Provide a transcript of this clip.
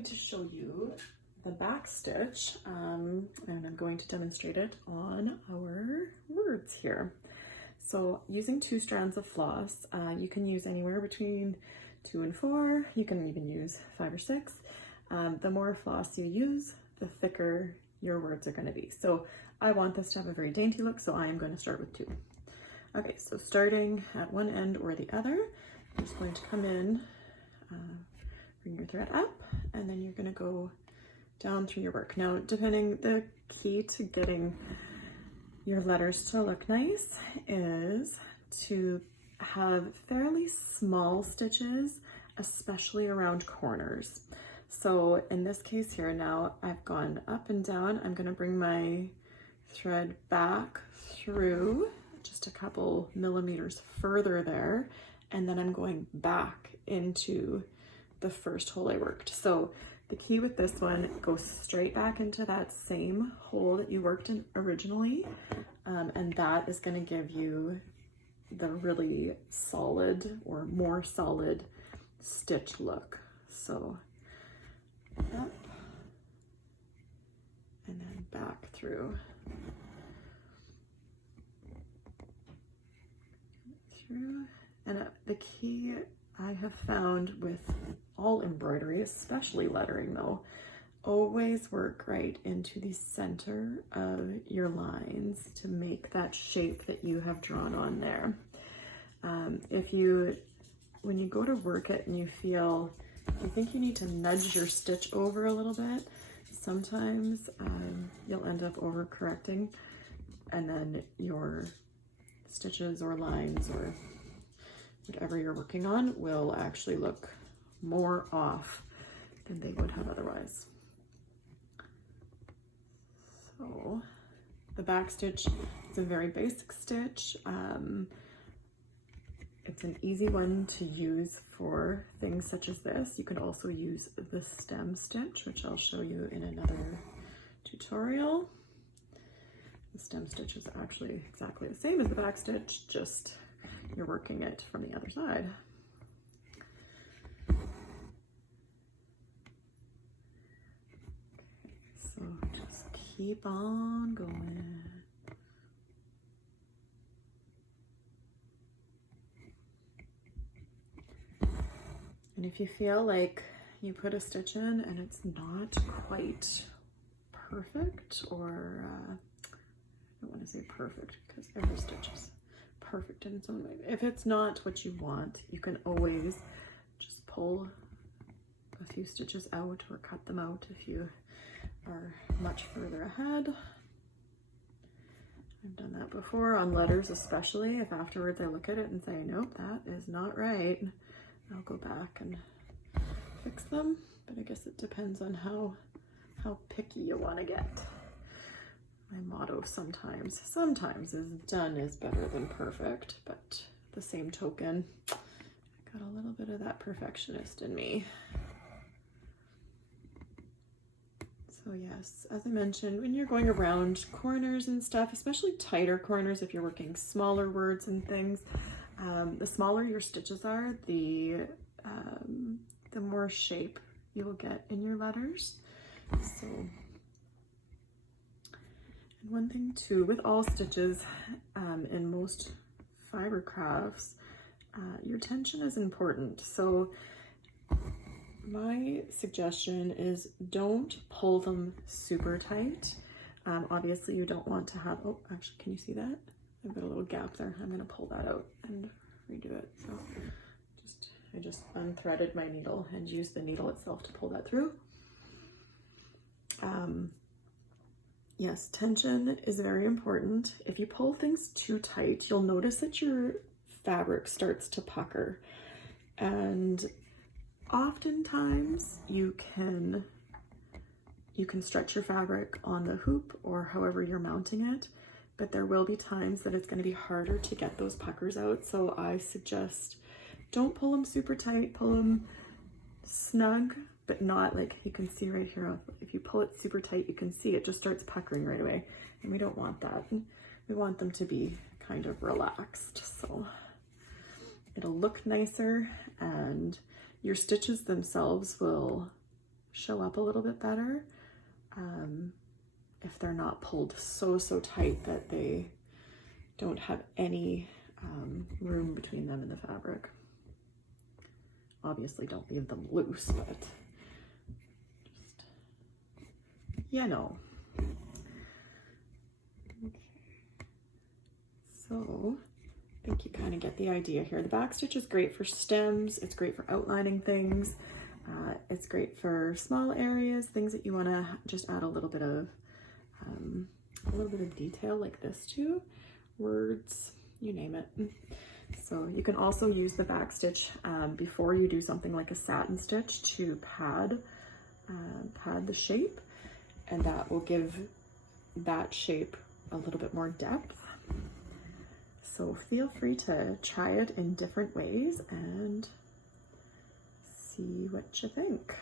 going to show you the back stitch, and I'm going to demonstrate it on our words here. So using 2 strands of floss, you can use anywhere between 2 and 4. You can even use 5 or 6. The more floss you use, the thicker your words are going to be. So I want this to have a very dainty look, so I am going to start with 2. Okay, so starting at one end or the other, you're just going to come in, bring your thread up, and then you're going to go down through your work. Now, the key to getting your letters to look nice is to have fairly small stitches, especially around corners. So in this case here, now I've gone up and down. I'm going to bring my thread back through just a couple millimeters further there, and then I'm going back into the first hole I worked. So the key with this one, goes straight back into that same hole that you worked in originally, and that is going to give you the really solid or more solid stitch look. So up and then back through. And the key I have found with all embroidery, especially lettering though, always work right into the center of your lines to make that shape that you have drawn on there. When you go to work it and you think you need to nudge your stitch over a little bit, sometimes you'll end up over correcting, and then your stitches or lines or whatever you're working on will actually look more off than they would have otherwise. So the back stitch is a very basic stitch. It's an easy one to use for things such as this. You can also use the stem stitch, which I'll show you in another tutorial. The stem stitch is actually exactly the same as the back stitch, just you're working it from the other side. Okay, so just keep on going. And if you feel like you put a stitch in and it's not quite perfect, or I don't want to say perfect because every stitch is perfect in its own way. If it's not what you want, you can always just pull a few stitches out or cut them out if you are much further ahead. I've done that before on letters, especially if afterwards I look at it and say, nope, that is not right. I'll go back and fix them, but I guess it depends on how picky you want to get. My motto sometimes is done is better than perfect, but the same token, I got a little bit of that perfectionist in me. So yes, as I mentioned, when you're going around corners and stuff, especially tighter corners, if you're working smaller words and things, the smaller your stitches are, the more shape you will get in your letters. So, and one thing too, with all stitches in most fiber crafts, your tension is important. So my suggestion is don't pull them super tight. Obviously you don't want to have, oh, actually, can you see that? I've got a little gap there. I'm going to pull that out and redo it. So I just unthreaded my needle and used the needle itself to pull that through. Yes, tension is very important. If you pull things too tight, you'll notice that your fabric starts to pucker. And oftentimes you can stretch your fabric on the hoop or however you're mounting it, but there will be times that it's going to be harder to get those puckers out. So I suggest don't pull them super tight, pull them snug, but not like you can see right here. If you pull it super tight, you can see it just starts puckering right away. And we don't want that. We want them to be kind of relaxed. So it'll look nicer and your stitches themselves will show up a little bit better if they're not pulled so tight that they don't have any room between them and the fabric. Obviously don't leave them loose, but just, you know. Okay. So I think you kind of get the idea here. The back stitch is great for stems, it's great for outlining things, it's great for small areas, things that you want to just add a little bit of detail like this to, words, you name it. So you can also use the back stitch before you do something like a satin stitch to pad the shape, and that will give that shape a little bit more depth. So feel free to try it in different ways and see what you think.